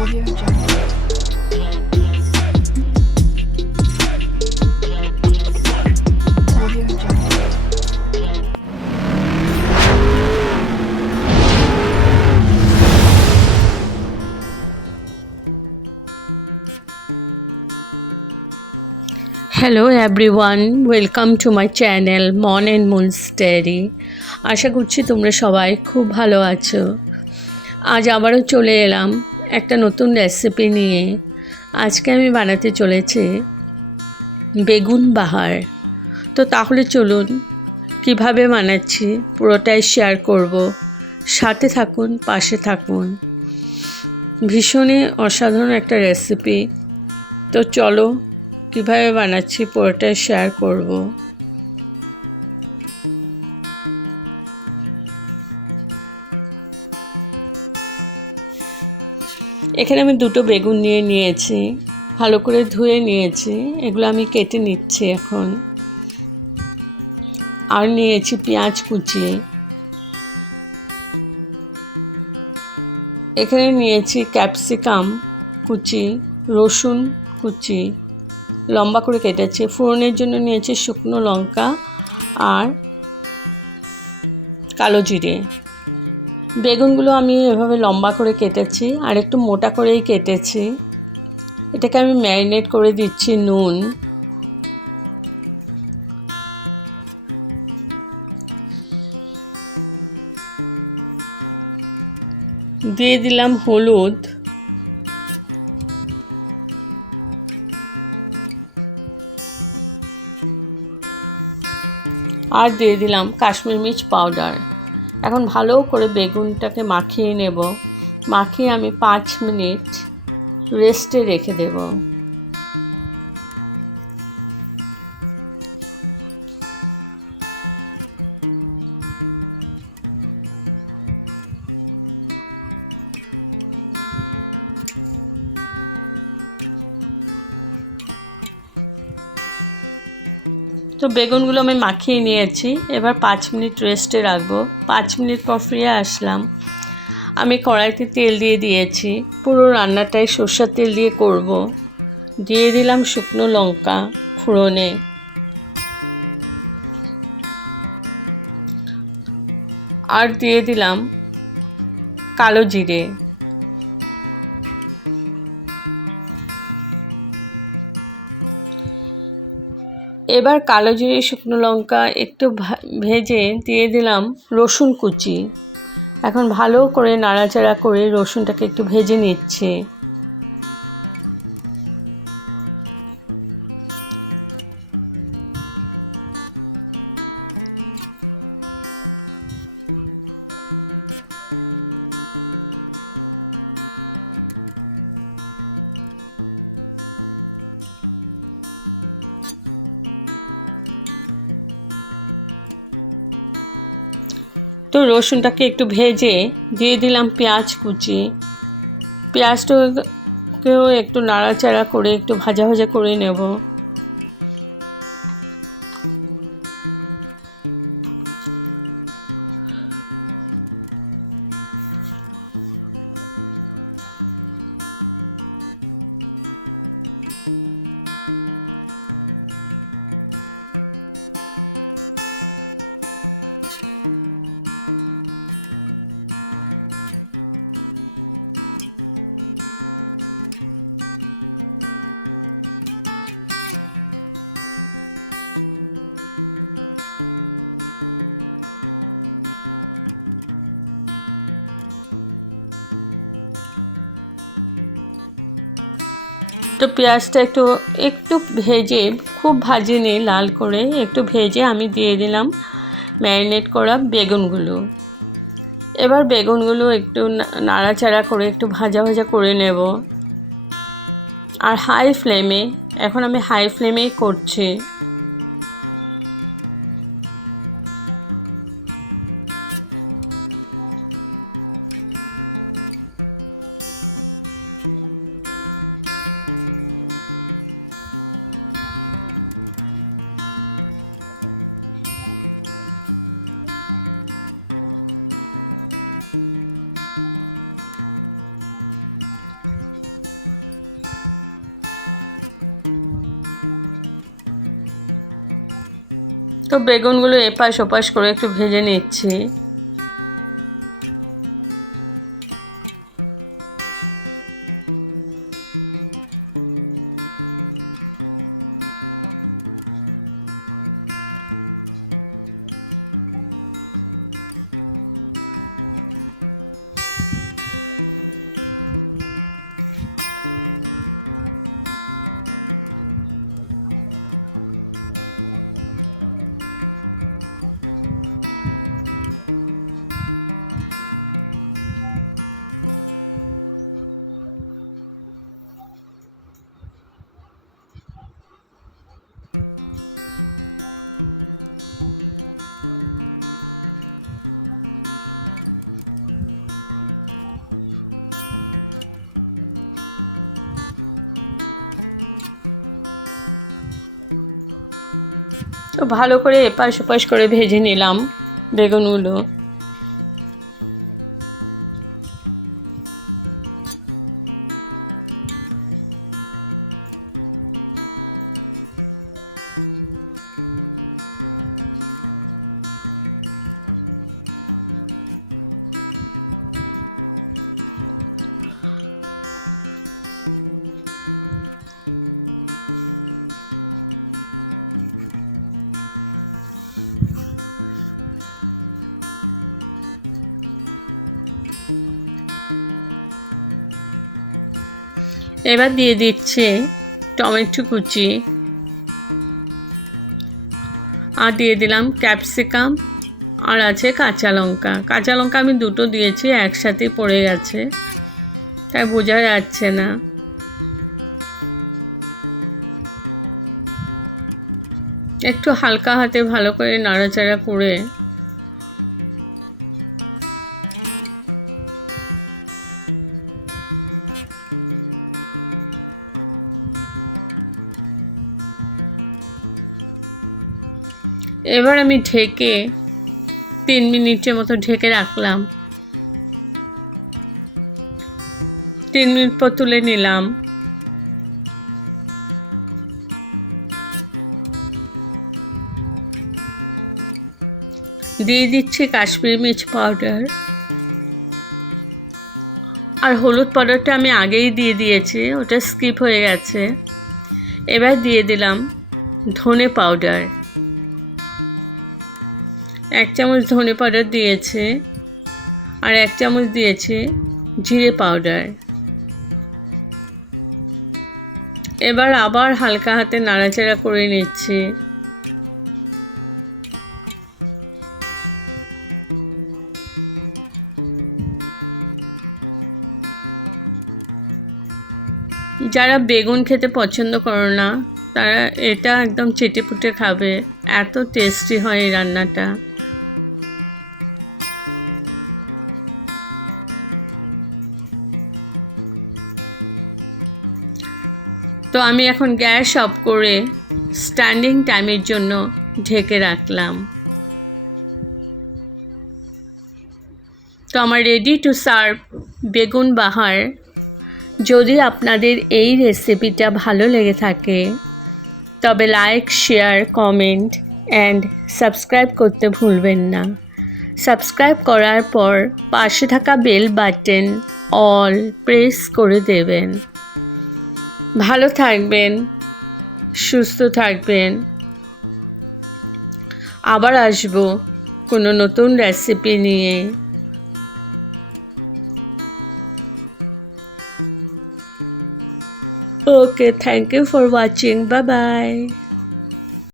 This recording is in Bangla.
Hello everyone welcome to my channel Mon and Moon Study আশা করছি তোমরা সবাই খুব ভালো আছো। আজ আবারও চলে এলাম একটা নতুন রেসিপি নিয়ে আজকে আমি বানাতে চলেছি বেগুন বাহার। তো তাহলে চলুন কীভাবে বানাচ্ছি পুরোটাই শেয়ার করব। সাথে থাকুন, পাশে থাকুন। ভীষণই অসাধারণ একটা রেসিপি তো চলো কীভাবে বানাচ্ছি পুরোটাই শেয়ার করব। এখানে আমি দুটো বেগুন নিয়ে নিয়েছি, ভালো করে ধুয়ে নিয়েছি, এগুলো আমি কেটে নিচ্ছি এখন। আর নিয়েছি পেঁয়াজ কুচি। এখানে নিয়েছি ক্যাপসিকাম কুচি, রসুন কুচি। লম্বা করে কেটেছি। ফোড়নের জন্য নিয়েছি শুকনো লঙ্কা আর কালো জিরে। বেগুনগুলো আমি এভাবে লম্বা করে কেটেছি আর একটু মোটা করেই কেটেছি। এটাকে আমি ম্যারিনেট করে দিচ্ছি নুন। দিয়ে দিলাম হলুদ। আর দিয়ে দিলাম কাশ্মীর মির্চ পাউডার। এখন ভালো করে বেগুনটাকে মাখিয়ে নেব। মাখিয়ে আমি পাঁচ মিনিট রেস্টে রেখে দেব। তো বেগুনগুলো আমি মাখিয়ে নিয়েছি। এবার পাঁচ মিনিট রেস্টে রাখব। পাঁচ মিনিট পর ফিরে আসলাম। আমি কড়াইতে তেল দিয়ে দিয়েছি। পুরো রান্নাটাই সর্ষের তেল দিয়ে করব। দিয়ে দিলাম শুকনো লঙ্কা ফোড়নে। আর দিয়ে দিলাম কালো জিরে। এবার কালো জিরে শুকনো লঙ্কা একটু ভেজে দিয়ে দিলাম রসুন কুচি। এখন ভালো করে নাড়াচাড়া করে রসুনটাকে একটু ভেজে নিচ্ছে। তো রসুনটাকে একটু ভেজে দিয়ে দিলাম পেঁয়াজ কুচি। পেঁয়াজটাকেও একটু নাড়াচাড়া করে একটু ভাজা ভাজা করে নেব। পেঁয়াজটা একটু একটু ভেজে, খুব ভাজিনি লাল করে একটু ভেজে আমি দিয়ে দিলাম ম্যারিনেট করা বেগুনগুলো। এবার বেগুনগুলো একটু নাড়াচাড়া করে একটু ভাজা ভাজা করে নেব। আর হাই ফ্লেমে, এখন আমি হাই ফ্লেমেই করছি। তো বেগুনগুলো এপাশ ওপাশ করে একটু ভেজে নিচ্ছি। তো ভালো করে এপাশ ওপাশ করে ভেজে নিলাম বেগুনগুলো এবার দিয়ে দিচ্ছে টমেটো কুচি। আর দিয়ে দিলাম ক্যাপসিকাম আর আছে কাঁচা লঙ্কা। কাঁচা লঙ্কা আমি দুটো দিয়েছি, একসাথে পড়ে গেছে। তাই বোঝা যাচ্ছে না। একটু হালকা হাতে ভালো করে নাড়াচাড়া করে এবার আমি ঢেকে তিন মিনিটের মতো ঢেকে রাখলাম। তিন মিনিট পর তুলে নিলাম। দিয়ে দিচ্ছি কাশ্মীরি মির্চ পাউডার। আর হলুদ পাউডারটা আমি আগেই দিয়ে দিয়েছি, ওটা স্কিপ হয়ে গেছে। এবার দিয়ে দিলাম ধনে পাউডার। এক চামচ ধনে পাউডার দিয়েছে আর এক চামচ দিয়েছে জিরে পাউডার। এবার আবার হালকা হাতে নাড়াচাড়া করে নিচ্ছি। যারা বেগুন খেতে পছন্দ করো না, তারা এটা একদম চেটে পুটে খাবে। এত টেস্টি হয় এই রান্নাটা। তো আমি এখন গ্যাস অফ করে স্ট্যান্ডিং টাইমের জন্য ঢেকে রাখলাম। তো আমার রেডি টু সার্ভ বেগুন বাহার। যদি আপনাদের এই রেসিপিটা ভালো লেগে থাকে, তবে like share comment and subscribe করতে ভুলবেন না। সাবস্ক্রাইব করার পর পাশে থাকা বেল বাটন অল প্রেস করে দেবেন। ভালো থাকবেন, সুস্থ থাকবেন। আবার আসব কোনো নতুন রেসিপি নিয়ে। Okay thank you for watching bye bye.